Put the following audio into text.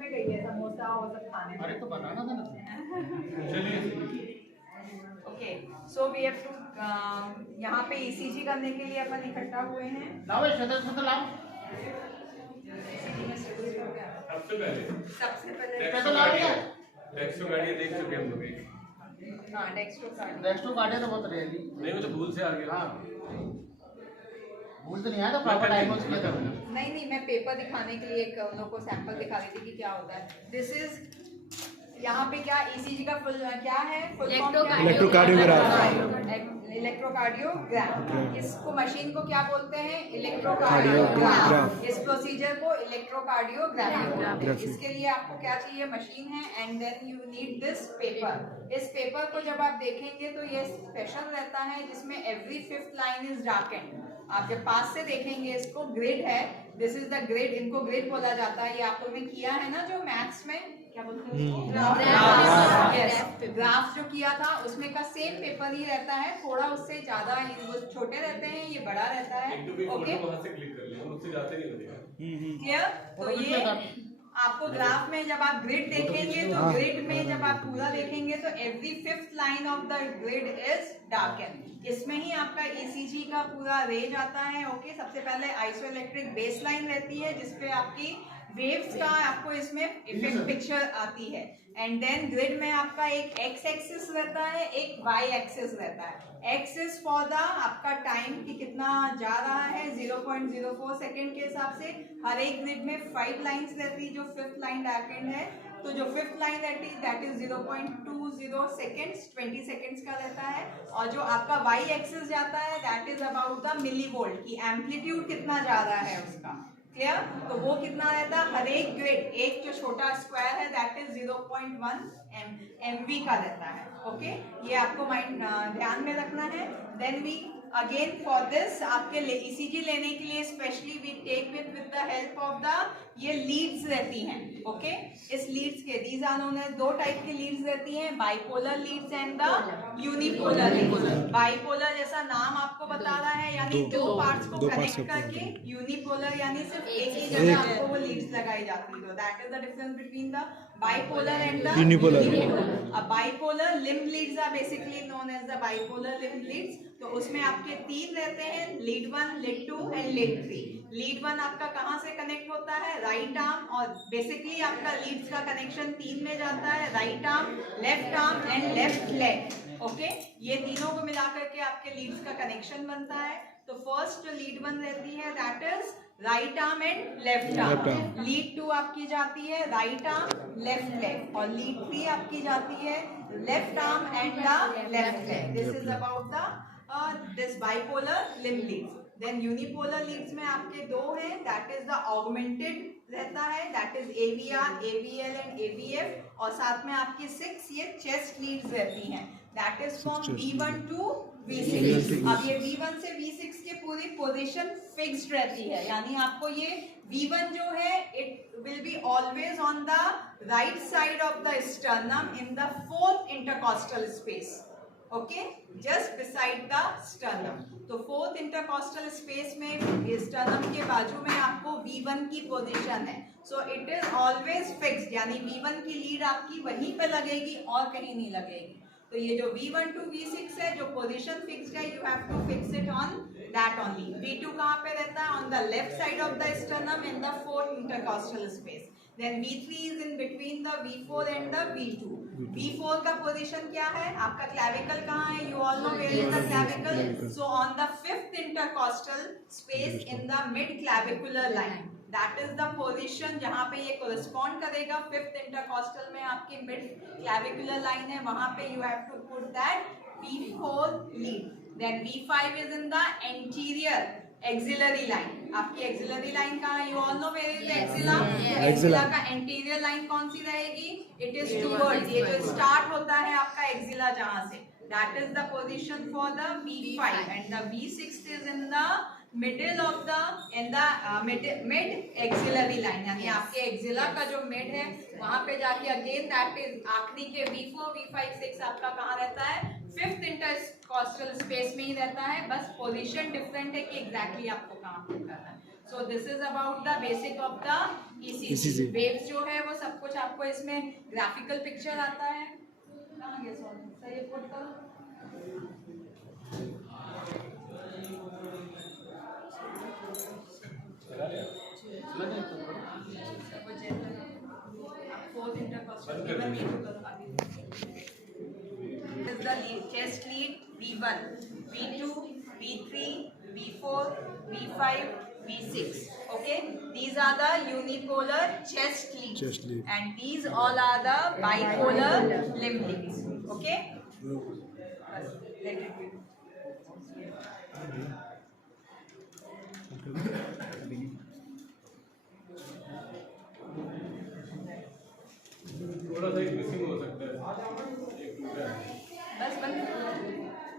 में गई है समोसा और सब खाने में। अरे तो बनाना था ना। चलिए okay, so we have to यहाँ पे ईसीजी करने के लिए अपन इकट्ठा हुए हैं। लाओ ये शतल लाओ। सबसे पहले डेक्स्ट्रो गाड़ी देख चुके हम लोग। हाँ, डेक्स्ट्रो कार्डिया तो बहुत रेयरली नहीं, वो तो भूल से आ गया। हाँ भूल तो नहीं आया था, प्रॉपर टाइम उसके लिए था। नहीं, मैं पेपर दिखाने के लिए एक उन लोगों को सैंपल दिखा रही थी कि क्या होता है। दिस इज यहाँ पे क्या ईसीजी का फुल क्या है? Full electrocardiogram. इसको मशीन को क्या बोलते हैं? इलेक्ट्रोकार्डियोग्राम। इस प्रोसीजर को इलेक्ट्रोकार्डियोग्राफी। इसके लिए आपको क्या चाहिए? मशीन है and then you need this paper. इस पेपर को जब आप देखेंगे तो ये स्पेशल रहता है, जिसमें every 5th line is darkened. आप जब पास से देखेंगे इसको, ग्रिड है, दिस इज द ग्रिड, इनको ग्रिड बोला जाता है। ये आप लोगों ने किया है ना जो मैथ्स में, क्या बोलते हैं उसको? ग्राफ जो किया था उसमें का सेम पेपर ही रहता है, थोड़ा उससे ज्यादा वो छोटे रहते हैं, ये बड़ा रहता है। ओके, वहां से क्लिक कर लिया, मुझसे जाते नहीं बनेगा। क्लियर? तो ये आपको ग्राफ में जब आप ग्रिड देखेंगे तो ग्रिड में जब आप पूरा देखेंगे तो every 5th line of the grid is darken. इसमें ही आपका ईसीजी का पूरा रेंज आता है। ओके, सबसे पहले आइसोइलेक्ट्रिक बेस लाइन रहती है जिसपे आपकी वेव्स का आपको इसमें इफेक्ट पिक्चर आती है। एंड देन ग्रिड में आपका एक एक्स एक्सिस रहता है, एक वाई एक्सिस रहता है। एक्सिस फॉर द आपका टाइम कि कितना जा रहा है 0.04 सेकेंड के हिसाब से। हर एक ग्रिड में 5 लाइंस रहती है, जो 5th लाइन डार्केंड है। तो जो 5th लाइन रहती है दैट इज 0.20 सेकेंड्स, 20 सेकेंड्स का रहता है। और जो आपका वाई एक्सिस जाता है that is about the millivolt की एम्पलीट्यूड कितना जा रहा है उसका। क्लियर? तो वो कितना रहता है? हर एक ग्रिड, एक जो छोटा स्क्वायर है दैट इज 0.1 MV का रहता है। ओके, ये आपको माइंड ध्यान में रखना है। Then we again for this आपके ईसीजी लेने के लिए specially we take with the help of the ये लीड्स रहती हैं। ओके, इस लीड्स के these are known as 2 type की लीड्स रहती हैं, bipolar leads and the unipolar leads. Bipolar जैसा नाम आपको बता रहा है, यानी दो पार्ट्स को कनेक्ट करके। यूनिपोलर यानी सिर्फ एक ही जगह आपको वो लीड्स लगाई जाती है। तो that is the difference between the bipolar and the unipolar. अब bipolar limb leads are basically known as the bipolar limb leads. तो उसमें आपके 3 रहते हैं, lead 1, lead 2 and lead 3। Lead 1 आपका कहाँ से कनेक्ट होता है? Right arm. और बेसिकली आपका लीड्स का कनेक्शन 3 में जाता है, right arm, left arm and left leg. Okay, ये तीनों को मिलाकर के आपके लीड्स का कनेक्शन बनता है। तो फर्स्ट जो लीड 1 रहती है that is right arm and left arm. Lead 2 आपकी जाती है राइट आर्म, लेफ्ट लेग। और लीड 3 आपकी जाती है left arm and the left leg. This is about the this bipolar limb leads. Then unipolar leads में आपके 2 हैं, that is the augmented रहता है, that is AVR, AVL and AVF। और साथ में आपकी 6 ये chest leads रहती हैं, that is from V1 to V6। अब ये V1 से V6 की पूरी पोजीशन फिक्स्ड रहती है, यानी आपको ये V1 जो है it will be always on the right side of the sternum in the 4th intercostal space। Okay, just beside the sternum. तो 4th इंटरकॉस्टल स्पेस में स्टर्नम के बाजू में आपको V1 की पोजीशन है। So it is always fixed, यानी V1 की लीड आपकी वहीं पे लगेगी और कहीं नहीं लगेगी। तो ये जो V1 to V6 है, जो पोजीशन फिक्स्ड है, you have to fix it on that only. V2 कहाँ पे रहता है? On the left side of the sternum in the 4th intercostal space. Then V3 is in between the V4 and the V2। V4 का position क्या है? आपका clavicle कहाँ है? You all know where is the clavicle? So on the 5th intercostal space in the mid clavicular line, that is the position जहाँ पे ये correspond करेगा 5th intercostal में आपकी mid clavicular line है, वहाँ पे you have to put that V4 lead। Then V5 is in the anterior axillary line. आपकी एक्सिलरी लाइन कहाँ है? You all know where is axilla. Axilla का एंटीरियर लाइन कौन सी रहेगी? इट इज टुवर्ड्स, ये जो स्टार्ट होता है आपका एक्सिला जहाँ से, that is the position for the V5 and the V6 is in the middle of the mid axillary line, यानी आपके एक्सिला का जो मिड है वहां पे जाके अगेन दैट इज आखिरी के V4, V5, 6 आपका कहाँ रहता है? 5th इंटरकॉस्टल स्पेस में ही रहता है, बस पोजीशन डिफरेंट है कि एग्जैक्टली आपको कहाँ पे करना है। So this is about the basic of the ECG. Waves जो है वो सब आपको इसमें ग्राफिकल पिक्चर आता है। कहाँ गया सॉल्व? सही पुट करो। Is the chest lead V1, V2, V3, V4, V5, V6. Okay, these are the unipolar chest leads, and these all are the bipolar limb leads. Okay, let it be.